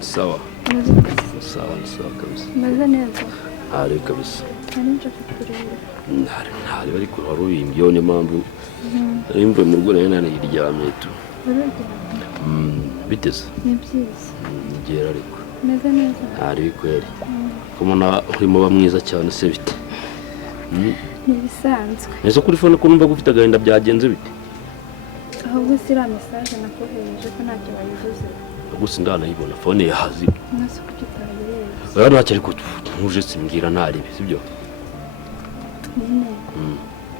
Sawa. Sawa kabisa. Maze neza. Ari kabisa. Kanije kukureba. Ntari bari kurubimbye niyo mpamvu imve mu rugo nane yiryamye tu. Biteze. Ni byiza. Ngera ariko. Maze neza. Ari kweri. Kumona urimo bamwiza cyane se bite? Ni bisanzwe. Nese kuri phone ko numva gufite agahinda byagenze bite? Ahubwo sira message nakohereje ko ntacyo bayivuze. Gusa ndanayibona phone yahazi. Nase kugitagereza. Oya ntacyo ariko ntuje simbwira ntari sibyo? Nyine.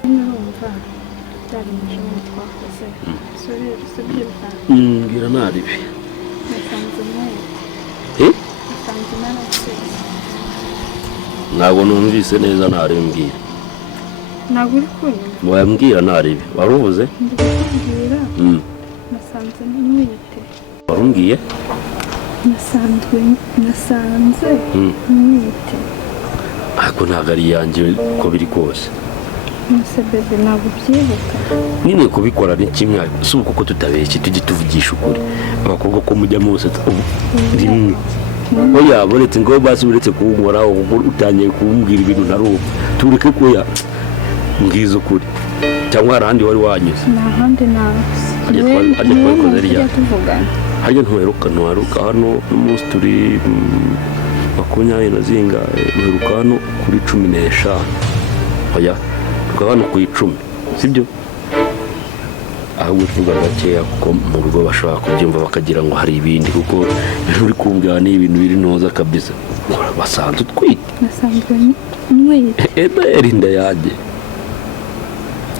Numva cyari mu twakoze. Sorry mbwira ntari bi. Nasanze naratse. Ntabwo numvise neza ntari mbwira. Ntabwo uri kunyumva. Wambwira ntari bi. Waruvuze? Ndikubwira. Nasanze mwite. Warungiye? Nasanze mwite. Ako ntabwo ari yanjye ko biri kose. Nase bebe ntabwo byibuka. Nyine kubikora ni kimwe si uko tutabeshye tujye tuvugisha ukuri. Abakobwa ko mujya mose rimwe. Oya buretse ngo basi buretse kunkora utangiye kumbwira ibintu naruko. Tureke ko ya ngizo ukuri. Cyangwa arandi wari wanyuze. Nahandi nawe. Ajya kwakoze riya. Tuvugana. Hajya ntuheruka hano n'umunsi turi makumyabiri na zinga uheruka hano kuri 15. Oya hano ku 10 sibyo? Ahubwo tuvuga gakeya kuko mu rugo bashaka kubyumva bakagira ngo hari ibindi kuko uri kumbwira ni ibintu biri noza kabisa. Basanzwe twite. Nasanzwe mwite. Erinda yaje.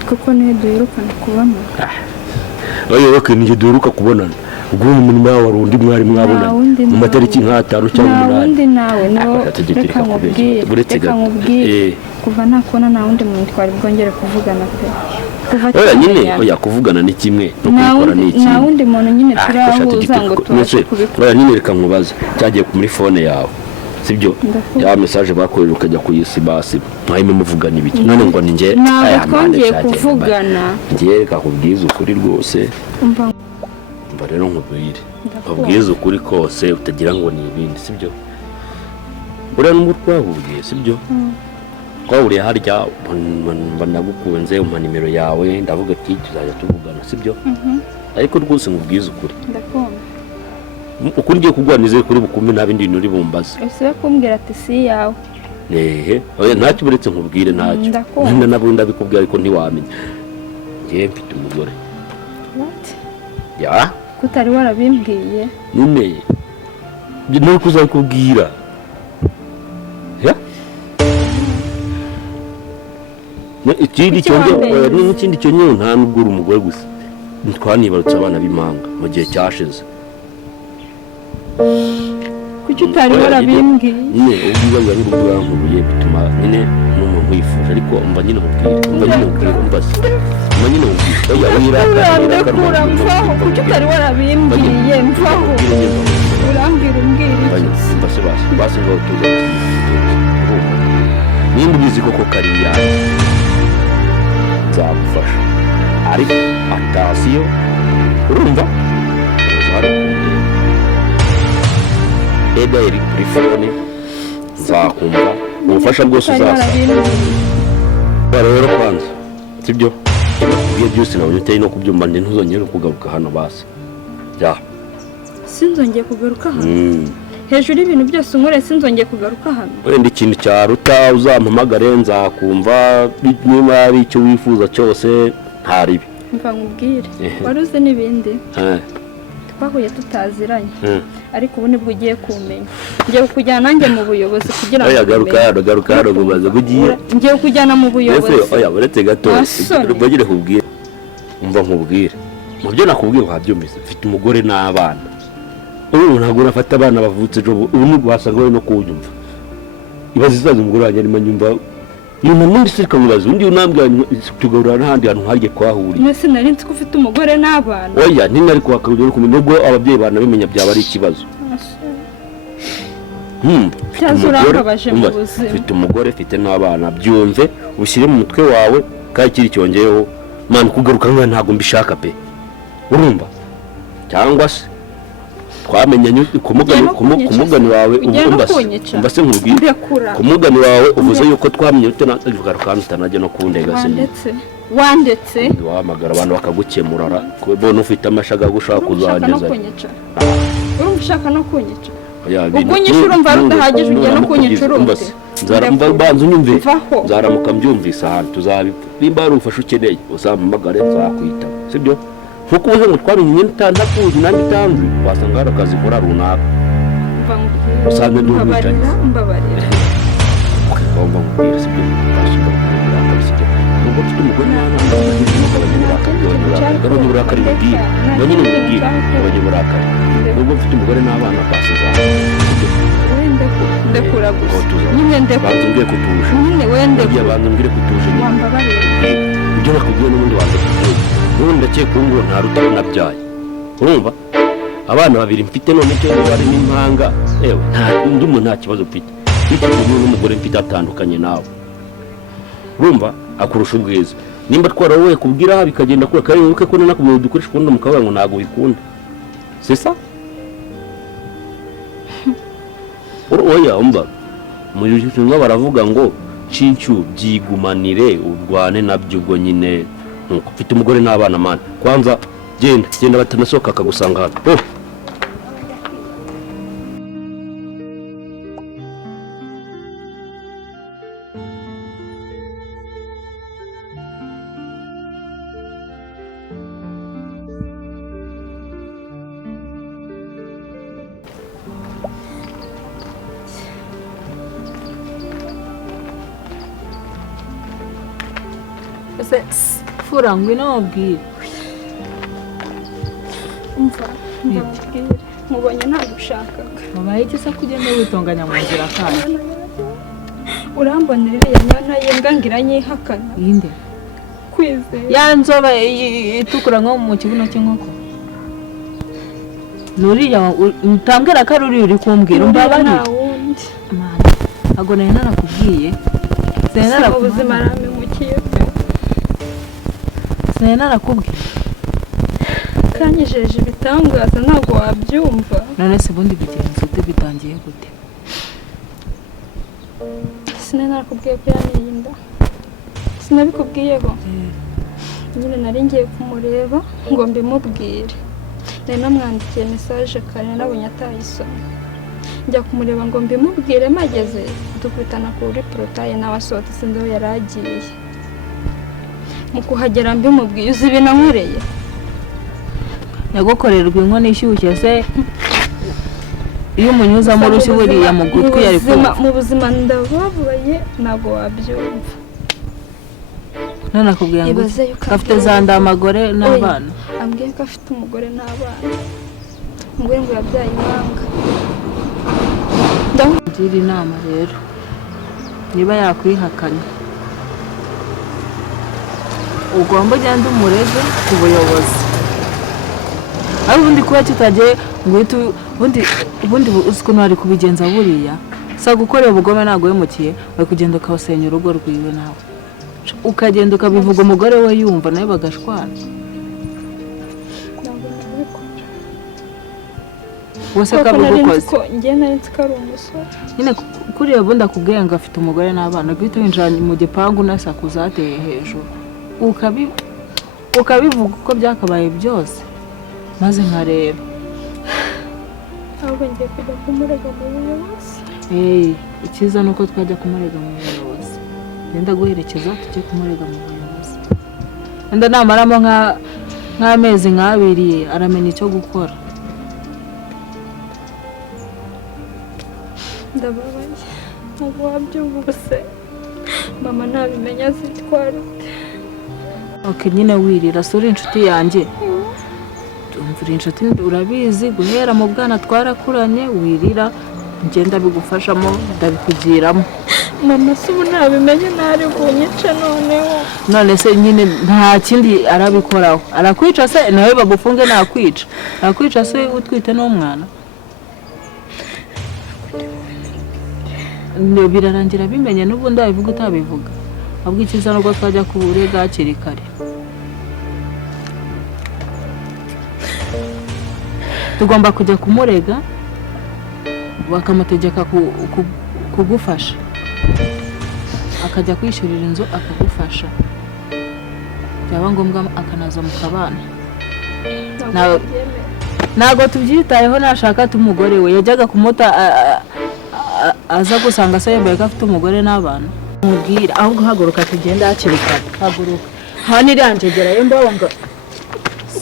Kuko ne duherukana kubona. Oya bakene duheruka kubonana. Ubwo umuntu nawe warundi mwari mwabona mu matariki nk'atanu cyangwa 8. Wundi nawe no reka nkubwire kuva nakona na wundi muntu twari bwongere kuvugana pe. Oya nyine oya kuvugana ni kimwe no kubikora ni iki. Na wundi muntu nyine turahuza ngo tubashe kubikora. Oya nyine reka nkubaza cyagiye muri phone yawe sibyo? Ya message bakoreje ukajya kuyisibasiba mwahime muvugana ibiki none ngo ni nge aya twongeye kuvugana ngiye kakubwiza ukuri rwose. Umva rero nkubwire ubwiza ukuri kose utagira ngo ni ibindi sibyo? Uriya n'umutwahuye sibyo? Twahuriye harya nagukunze umpa nimero yawe ndavuga ati tuzajya tuvugana sibyo? Ariko rwose nkubwiza ukuri. Ndakoma. Uko ngiye kugwanize kuri bukumbe nabindi bintu uri bumbaza. Ese kumbwira ati si yawe. Oya ntacyo buretse nkubwire ntacyo. Nina nabo ndabikubwira ariko ntiwamenya. Ngiye mfite umugore. What? Ya? Kutari warabimbwiye. None. None kuzakubwira. Ya? Ikindi cyonye nta nubwo uri umugore gusa. Ntwanibarutse abana b'imanga mu gihe cyashize. Kuki utari warabimbwiye? Nyine ubwiza ngubwo yankuruye bituma nyine n'umuntu yifuza ariko umva nyine ubwira umbaza. Nyine ubwira oya wirakara mvaho kuki utari warabimbwiye mvaho. Urambwira basi ngo tuze. Ninde ubizi koko kariya nzagufasha ariko atasiyo urumva iri kuri phone nzakumva ubufasha bwose uzasaba rero kwanza sibyo? Iyo byose nawe utari no kubyumva ndi ntuzongere kugaruka hano basi ya sinzongeye kugaruka hano. Hejuru ibintu byose unkore sinzongeye kugaruka hano. Wenda ikintu cyaruta uzampamagare nzakumva niba ari icyo wifuza cyose ntaribi. Mva nkubwire waruze n'ibindi twahuye tutaziranye ariko ubu nibwo ugiye kumenya. Ngiye kujyana nanjye mu buyobozi kugira ngo garuka gubaza kugira ngiye kujyana mu buyobozi. Oya buretse gato bagire kubwira umva nkubwire mu byo nakubwiye wabyumvise mfite umugore n'abana ubu ntabwo nafata abana bavutse ejo ubu wasanga we no kuwunyumva ibaze izaza umugore wanjye arimo nyumva nyuma n'undi se kamubaza undi unambwira tugarura n'ahandi hantu hagiye kwahuriye mwese nari nzi ko ufite umugore n'abana oya ntinari kuhakabura kumenya nubwo ababyeyi banabimenya byaba ari ikibazo mfite umugore mfite n'abana byumve ushyire mu mutwe wawe kandi kiri cyongeyeho mwana kugaruka nk'aho ntabwo mbishaka pe urumva cyangwa se twamenyanye kumugani wawe umva se nkubwire kumugani wawe uvuze yuko twamenye utanavuga kandi utanajya no kundega se wandetse wahamagara abantu bakagukemurara kubona ufite amashaga gushaka kuzageza urumva ushaka no kunyica ubwo unyisha urumva rudahagije ugiye no kunyica urumva banza unyumve nzaramuka mbyumvise ahantu tuzabimba ari ubufasha ukeneye uzampamagare nzakwita sibyo nkuko ubuze ngo twamenye ntakuzi nanjye itanzi wasanga hari akazi nkora runaka usanze ndi umwicanyi mbabarira ukagomba kubwira sibyo utashinga kubwira akabisibyo nubwo mfite umugore gabanya uburakari mubwire banyine mubwire gabanya uburakari nubwo mfite umugore n'abana basize ndekura gusa nyine ndekura banza umbwiye kutuje nyine wende banza umbwire kutuje wambabarira ibyo nakubwiye n'ubundi wanze kutuje n'ubundi ndakeka ubu ngubu nta ruta nabyaye urumva abana babiri mfite none cyo bari n'impanga yewe undi muntu nta kibazo mfite bitewe n'umugore mfite atandukanye nawe urumva akurusha ubwiza nimba twarawowe kubwira bikagenda kure kandi wibuke ko nakubwiye dukoresha kundi mukavuga ngo ntago bikunda c'est ça oya umva mu gihe baravuga ngo cincu byigumanire urwane nabyo ubwo nyine nkuko ufite umugore n'abana mana kwanza genda batanasohoka akagusanga hano fura ngwino wabwire umva mbabwire mubonye ntagushakaga wabaye iki se kugenda witonganya mu nzira kandi urambonera iriya nyana yembwa ngira nyihakana inde kwizera ya nzoba itukura nko mu kibuno cy'inkoko nuriya utambwira ko ari uri kumbwira umbabarire nta wundi ntabwo nari narakubwiye mu buzima aramemukiye nari narakubwiye kanyijeje ibitangaza ntabwo wabyumva none se ubundi bigenze ute bitangiye gute sinari narakubwiye ko yaniye inda sinabikubwiyeho nyine nari ngiye kumureba ngo mbimubwire nari namwandikiye mesaje kare nabonye atayisoma njya kumureba ngo mbimubwire mageze dukubitana kuri porotaye nawe asohotse sinzi aho yari agiye mu kuhagera mbimubwiye uzi binankoreye yagukorerwa inkono ishyushye se iyo umunyuzamo urushyi buriya mu gutwi yari kumva mu buzima ndababaye ntabwo wabyumva none akubwira ngo afite za ndamagore n'abana ambwiye ko afite umugore n'abana umugore ngo yabyaye impanga ndamugira inama rero niba yakwihakanya ugomba ugenda umurege ku buyobozi aho ubundi kuba tutagiye ngo ubundi uzi ukuntu wari kubigenza buriya sa gukorera ubugome ntabwo wimukiye wari kugenda ukawusenya urugo rwiwe nawe ukagenda ukabivuga umugore we yumva nawe bagashwana wose kabigukoze njye nari nzi ko ari umusore nyine kuriya bundi akubwiye ngo afite umugore n'abana guhita winjira mu gipangu unasakuza hateye hejuru ukabivuga uko byakabaye byose maze nkareba ahubwo ngiye kujya kumurega mu buyobozi icyiza ni uko twajya kumurega mu buyobozi wenda guherekeza tujye kumurega mu buyobozi wenda namaramo nk'amezi nk'abiri aramenya icyo gukora ndababaye ntabwo wabyumva se mama ntabimenya azitwara nyine wirira sura inshuti yanjye turi inshuti urabizi guhera mu bwana twarakuranye wirira ngenda bigufashamo ndabikugiramo mama se ubu nabimenye ntari kunyica noneho none se nyine nta kindi arabikoraho arakwica se nawe bagufunge nakwica se utwite n'umwana birarangira bimenye n'ubundi wabivuga utabivuga ahubwo icyiza nubwo twajya kurega hakiri kare tugomba kujya kumurega bakamutegeka kugufasha akajya kwishyurira inzu akagufasha byaba ngombwa akanaza mu kabana ntabwo tubyitayeho nashaka umugore we yajyaga kumuta aza gusanga se yambaye ko afite umugore n'abana mubwira ahubwo haguruka tugenda hakiri kare haguruka hano iranjegera yo mbaho ngo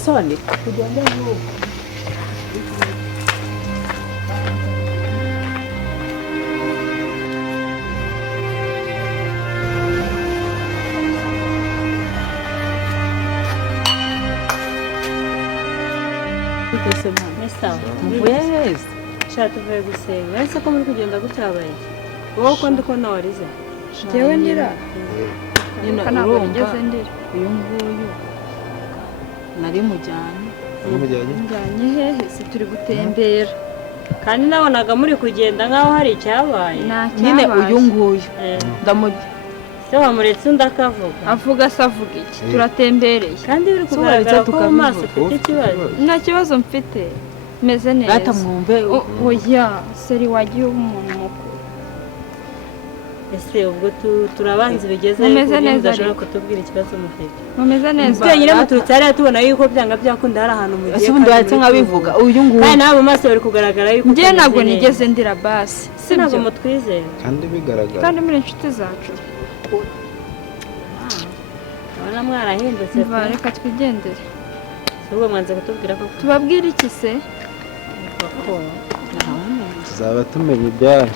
soni tugende n'ubu muvuye heza shaka tuvuye gusenga ese ko muri kugenda gutyabaye wowe uko ndi ko nawarize jewe ndira nyine kanabwo ngeze ndira uyu nguyu nari mujyanye njyanye hehe si turi gutembera kandi nabonaga muri kugenda nk'aho hari icyabaye nyine uyu nguyu se wamuretse undi akavuga avuga se avuga iki turatembereye kandi biri kugaragara ko mu maso ufite ikibazo nta kibazo mfite meze neza batamwumve oya seri wagiye umuntu mukuru ese ubwo turabanza bigeze mumeze neza udashobora kutubwira ikibazo mufite mumeze neza twenyine muturutse hariya tubona yuko byanga byakunda hari ahantu mugiye ese ubundi wahise nkabivuga uyu nguyu kandi nawe mu maso bari kugaragara yuko njye ntabwo nigeze ndira basi si ntabwo mutwizera kandi bigaragara kandi muri inshuti zacu urabona mwarahindutse reka twigendere ubwo mwanze kutubwira ko tubabwire iki se tuzaba tumenya ibyayo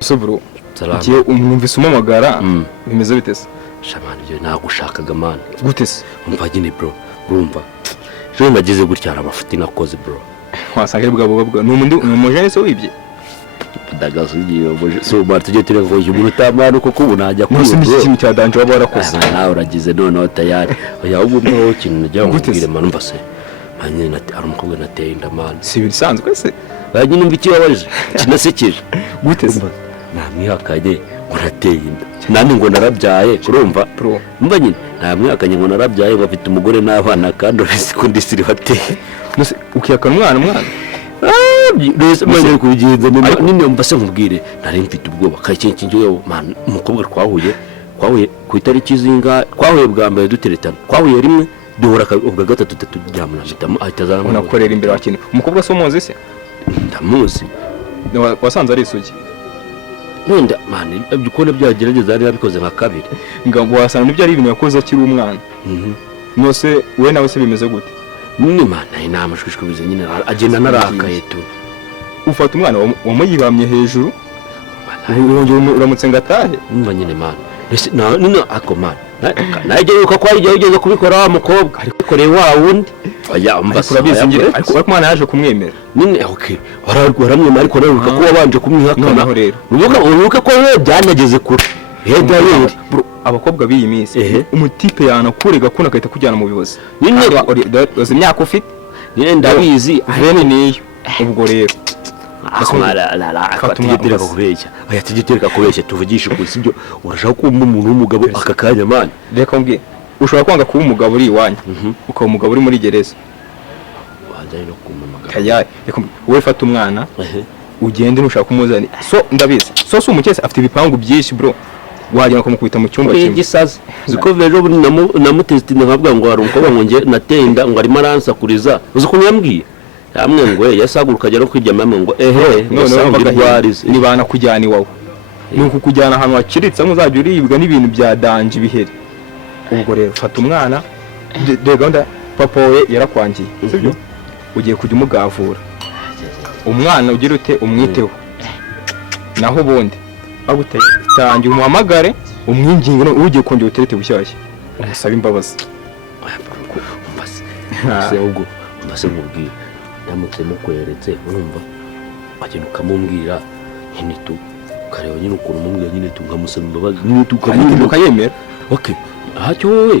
sobro Salama. igihe umwumvise umamagara bimeze bite se shamana ibyo nagushakaga man gute se umva nyine bro urumva ejo nagize gutya hari amafuti nakoze bro wasanga ari bwa ni umujene se wibye ndagasugiye so bar tujye tureka ko uyu utamana uko kubu najya kuri ubu n'iki kintu cya danje waba warakoze nawe uragize noneho tayari oya ubwo mbaho ikintu najya ngubwire man umva se manye ari umukobwa nateye inda man si bisanzwe se bajye numva icyo wabaje kinasekeje gute se namwihakanye ngo nateye inda nani ngo narabyaye urumva bro umva nyine namwihakanye ngo narabyaye ngo afite umugore n'abana kandi uretse ko ndisiri bateye nose ukiyakana umwana rese manje kubigenza nini umva se nkubwire nari mfite ubwoba kakinki njyewe man umukobwa twahuye ku itariki zinga twahuye bwa mbere duteretana twahuye rimwe duhora ubwa gatatu turyamana bitamo ahitazana unakorera imbere wakine umukobwa so muzi se ndamuzi wasanze ari isugi nenda man byukone byagerageza ari nabikoze nka kabiri ngo wasanga nibyo ari ibintu yakoze akiri umwana nose we nawe se bimeze gute nini man inama shwishwibize nyine agenda narakaye tu ufata umwana wamuyibamye hejuru uramutse ngatahe umva nyine man nini ako man najye yuko ko ari ugeze kubikora wa mukobwa ariko koreye wa wundi oya umva urabizi ngire ariko umwana yaje kumwemera nini okay waramwema ariko naruka ko wabanje kumwihakana rero uruka ko byanageze kure heda yindi abakobwa b'iyi minsi umutipe yanakurega kuna akahita kujyana mu bibazo nyine doze imyaka ufite nyine ndabizi veni niyo ubwo rero tugitireka kubeshya tuvugisha ukuri sibyo urashaka kuba umuntu w'umugabo aka kanya mani reka mbwira ushobora kwanga kuba umugabo uri iwanyu ukaba umugabo uri muri gereza wowe fata umwana ugende nushaka kumuzana so ndabizi so si umukese afite ibipangu byinshi bro wajya kumukubita mu cyumba kimwe igisazi ziko vejo namutestinda nkavuga ngo hari umukobwa ngo nge nateye inda ngo arimo aransakuriza uzi ukuntu yambwiye yamwe ngo yasaguruka ajya no kwiryama yamwe ngo none ni bana kujyana iwawe ni ukukujyana ahantu hakiritse muzajya uribwa n'ibintu bya danje ibiheri ubwo rero fata umwana de gahunda papa we yarakwangiye sibyo ugiye kujya umugavura umwana ugira ute umwiteho naho ubundi aguteye tangira umuhamagare umwinginge ugiye kongera uterete bushyashya umusaba imbabazi mbase ubwo mbase mubwire ndamutse mukweretse urumva agenda ukamumbwira nyine tu ukareba nyine ukuntu umubwira nyine tu nkamusaba imbabazi nyine tu ukayemera okay ntacyo wowe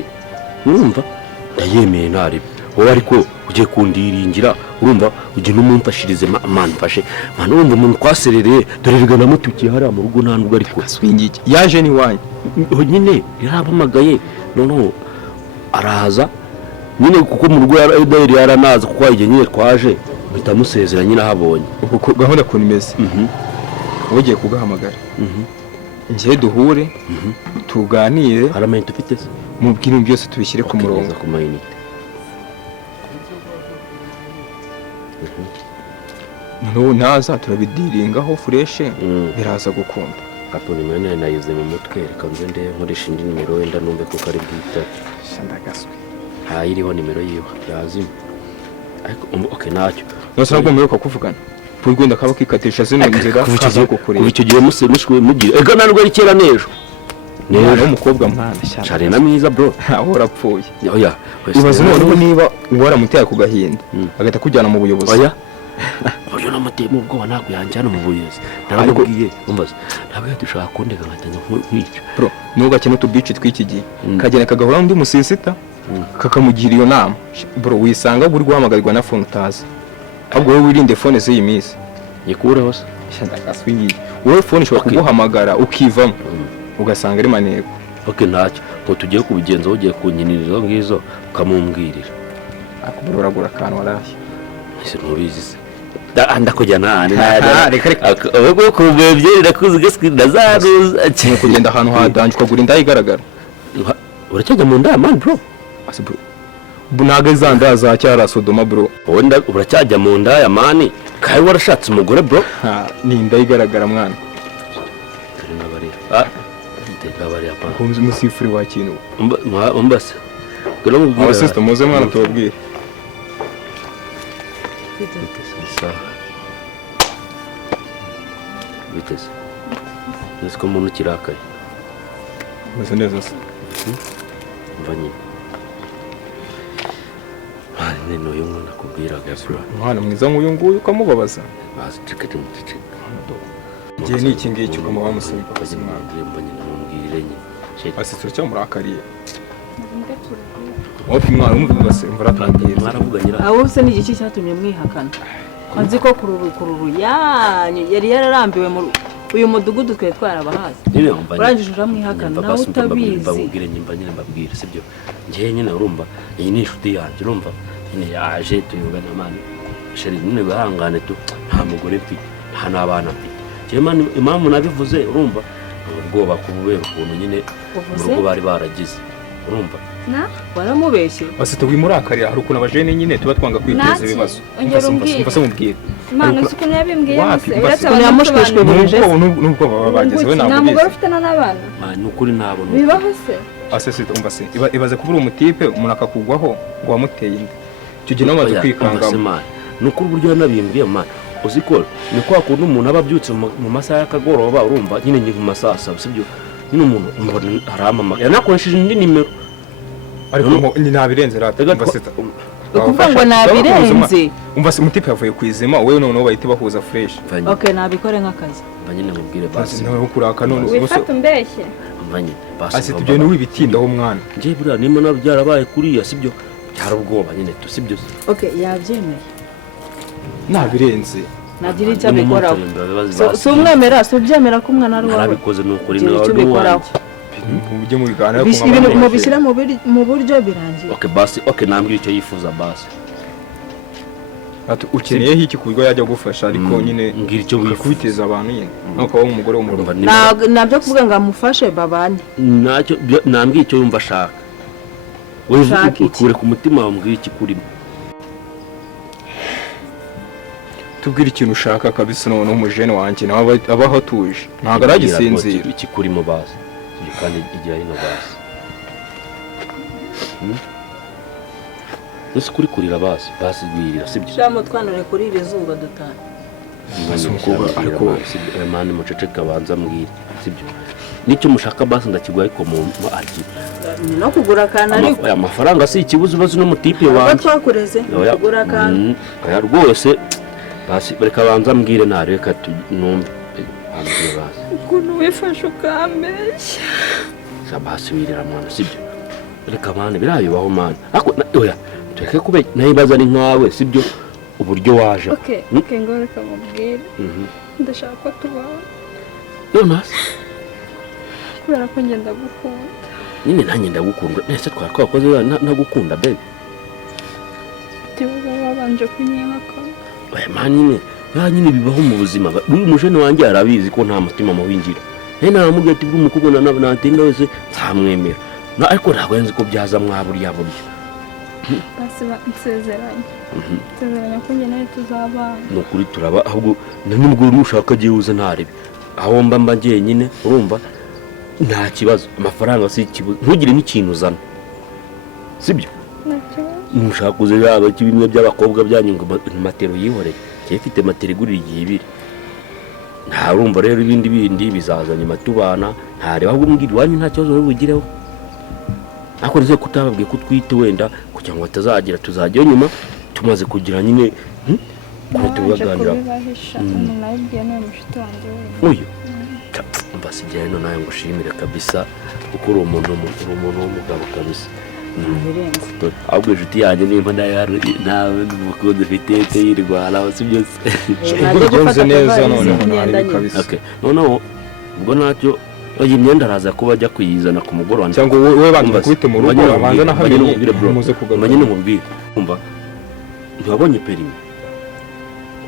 urumva ndayemeye ntarebe wowe ariko ugiye kundiringira urumva ugiye n'umumfashirize mani mfashe mani urumva umuntu twaserereye dore rigana mutukiye hariya mu rugo nta nubwo ariko swingiki yaje ni wanyu nyine yarabamagaye noneho araza nyine kuko mu rugo yari yaranaza kuko igihe nyine twaje mpita musezera nyine ahabonye uko gahunda kuntu imeze ugiye kugahamagara ngiye duhure tuganire aramayinite ufite se mu bintu byose tubishyire ku murongo ku mayinite noneho naza turabidiringaho fureshe biraza gukunda kapo nimero nayo nayize mu mutwe reka nze ndebe nkoresha indi nimero wenda numve kuko ari bwite shandagaswe iriho nimero yiwe yazima ariko okay ntacyo nose nabwo mwiruka kuvugana purwenda kaba kikatisha zino nzira kaza kukureba icyo gihe mushwe mugira ega ntabwo ari kera nejo nejo umukobwa mwana cyane na mwiza bro aho rapfuye oya ibaze noneho niba waramuteye ku gahinda agahita kujyana mu buyobozi oya uburyo namuteye mu bwoba ntabwo yanjyana mu buyobozi narababwiye umbaza ntabwo dushaka kundega ngatanya nkwica bro nugakene utubici tw'iki gihe kagenda kagahura undi musisita kakamugira iyo nama bro wisanga buri guhamagarirwa na phone utazi ahubwo wowe wirinde phone z'iyi minsi yikureho se shandagaswe wowe phone ishobora kuguhamagara ukivamo ugasanga ari maneko okay ntacyo ngo tugiye kubigenza ugiye kunkinirira ngizo ukamumbwirira akubura uragura akantu warashye ese ntubizi se ndakujya nani ubwo kumbe byerera kuzuga screen ndazaruza cyane kugenda ahantu hadanje ukagura inda igaragara uracyajya mu nda man bro ase bro bunaga zanda za cyara Sodoma bro wenda uracyajya mu nda ya mani kai warashatse umugore bro ni inda igaragara mwana ndabari apa kumzi musifuri wa kintu mbase gero mubwira aba sister muze mwana tubabwire biteze nzi ko umuntu kirakaye meze neza se mva nyine mwana n'uyu mwana nakubwiraga bro mwana mwiza nk'uyu nguyu ukamubabaza bazi tiketi mutike ngiye ni iki ngiki uko muba musaba bazi mwabwiye mba nyine mumbwirire nyine asitse cyamurakariye wopi mwana umubase imvura tangiye mwaravuganyira aho se ni igiki cyatumye mwihakana nzi ko kururu yanyu yari yararambiwe mu uyu mudugudu twe twarabahazi urangije uramwihakana nawe utabizi mbabwire nyine mbabwire sibyo ngiye nyine urumva iyi ni inshuti yanjye urumva nyine yaje tuyugana mani sheri nyine bahangane tu nta mugore mfite nta n'abana mfite cyane impamvu nabivuze urumva ubwoba kubera ukuntu nyine mu rugo bari baragize urumva waramubeshye basite wimurakarira hari ukuntu abajene nyine tuba twanga kwiteza ibibazo mfase mubwire Imana uko yabimbwiye Wapi, uretse ukuntu yamushweshwereje nubwo baba bageze we nta ntabwo mugore bizi ufite n'abana ni ukuri ntabona bibaho se asesite umva se ibaze kubura umutipe umuntu akakugwaho ngo wamuteye inda icyo gihe namaze kwikangamo ni ukuri uburyo yanabimbwiye mani uzi ko ni kwa kundi umuntu aba abyutse mu masaha y'akagoroba urumva nyine ni mu masaha asaba sibyo nyine umuntu aramamagara yanakoresheje indi nimero ariko ni nabirenze rata umva se ukuvuga ngo nabirenze umva se umutipe yavuye ku izima wowe noneho bahita bahuza fresh okay nabikore nk'akazi mba nyine mubwire basi nawe kuraka none wifata umbeshye mba nyine basi asite ibyo ni wibitindaho mwana ngiye buriya nimba nabyarabaye kuriya sibyo byari ubwoba nyine tu sibyo okay yabyemeye nabirenze nagira icyo abikoraho si umwemera si ubyemera ko umwana ari uwawe narabikoze ni ukuri gira icyo ubikoraho mujye mu biganiro ibintu mubishyira mu buryo birangiye okay basi okay nambwira icyo yifuza basi ati ukeneye iki ku bigo yajya gufasha ariko nyine ngira icyo kwiteza abantu nyine nuko aba umugore w'umugabo nabyo kuvuga ngo amufashe babane nacyo nambwira icyo yumva ashaka wewe ukure ku mutima wawe mbwira ikikurimo tubwire ikintu ushaka kabisa noneho umujene wanjye nawe abaho atuje ntabwo aragisinzira ikikurimo basi kandi igira hino basi ese kuri kurira basi gwirira sibyo cyamo twanure kuri iri zuba dutana Ese umukobwa ariko mani muceceka abanza mbwire sibyo nicyo mushaka basi ndakiguha ariko mu ariko ni no kugura akantu ariko aya mafaranga si ikibuzo bazi no mutipe ubwo wanjye twakureze kugura akantu aya rwose basi reka abanza mbwire nareka numve ambwire basi ukuntu wifashe ukambeshya basi wirira mwana sibyo reka mani birabibaho mani ariko oya tureke kube nayibaza ni nkawe sibyo uburyo waje okay ngo reka mubwire ndashaka ko tubana none kubera ko ngenda gukunda nyine nanjye ndagukunda nese twakoze ntagukunda bebe tibuga babanje kunyihaka oya mani nyine bibaho mu buzima uyu mujene wanjye arabizi ko nta mutima muwinjira namubwiye ati bw'umukobwa natinda wese ntamwemera ariko ntabwo nzi ko byaza mwaburiya buryo basi nsezeranye ko njye nawe tuzabana ni ukuri turaba ahubwo nubwo nushaka agiye uza ntarebe aho mba njyenyine urumva nta kibazo amafaranga si ikibazo ntugire n'ikintu uzana sibyo nushaka uze yaba bimwe by'abakobwa byanyu ngo matero yihorere cyangwa ifite matero igurira igihe ibiri ntarumva rero ibindi bizaza nyuma tubana ntareba ahubwo mbwira iwanyu nta kibazo uri bugireho ariko nzi ko utababwiye ko utwite wenda kugira ngo batazagira tuzajyayo nyuma tumaze kugira nyine kuba tubaganira umuntu ayibwiye n'uwo mushuti wanjye uyu mbasigaye no nawe ngushimire kabisa kuko uri umuntu w'umugabo kabisa ahubwo inshuti yanjye nimba nawe n'umukunzi ufite yirwara si byose ugenze neza noneho ntari kabisa noneho ubwo ntacyo iyi myenda araza kuba ajya kuyizana ku mugoroba cyangwa wowe banza kubite mu rugo abanza nahamenye muze kugaruka nyine mubwire umva ntiwabonye perime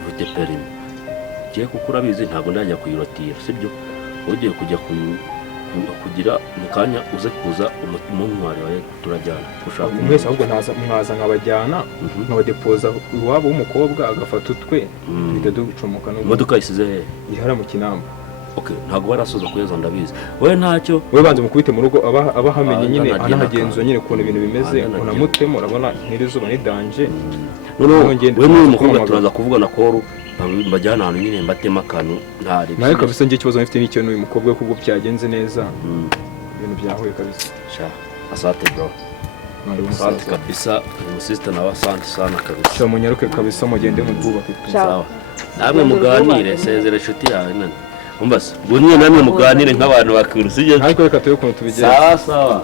ufite perime ugiye kuko urabizi ntabwo ndajya kuyirotira sibyo ugiye kujya kugira mu kanya uze kuza umuntwari wawe turajyana ushaka mwese ahubwo mwaza nkabajyana nkabadepoza iwabo w'umukobwa agafata utwe bita ducumuka imodoka isize hehe ihara mu Kinamba ntabwo barasoza kuyeza ndabizi wowe ntacyo wowe banze mukubite mu rugo aba hamenye nyine anahagenzura nyine ukuntu ibintu bimeze unamutemo urabona ntirizuba ni danje wowe n'uyu mukobwa turaza kuvugana koru mbajyana ahantu nyine mbatema akantu ntari nawe kabisa njye ikibazo mfite n'icyo n'uyu mukobwa kuko byagenze neza ibintu byahuye kabisa asante bro asante kabisa umusista nawe asante sana kabisa cyo munyaruke kabisa mugende mu bwubake sawa namwe muganire sezera inshuti yawe none umbase ubwo nyine namwe muganire nk'abantu bakuru sibyo ariko reka tuye ukuntu tubigenza sawa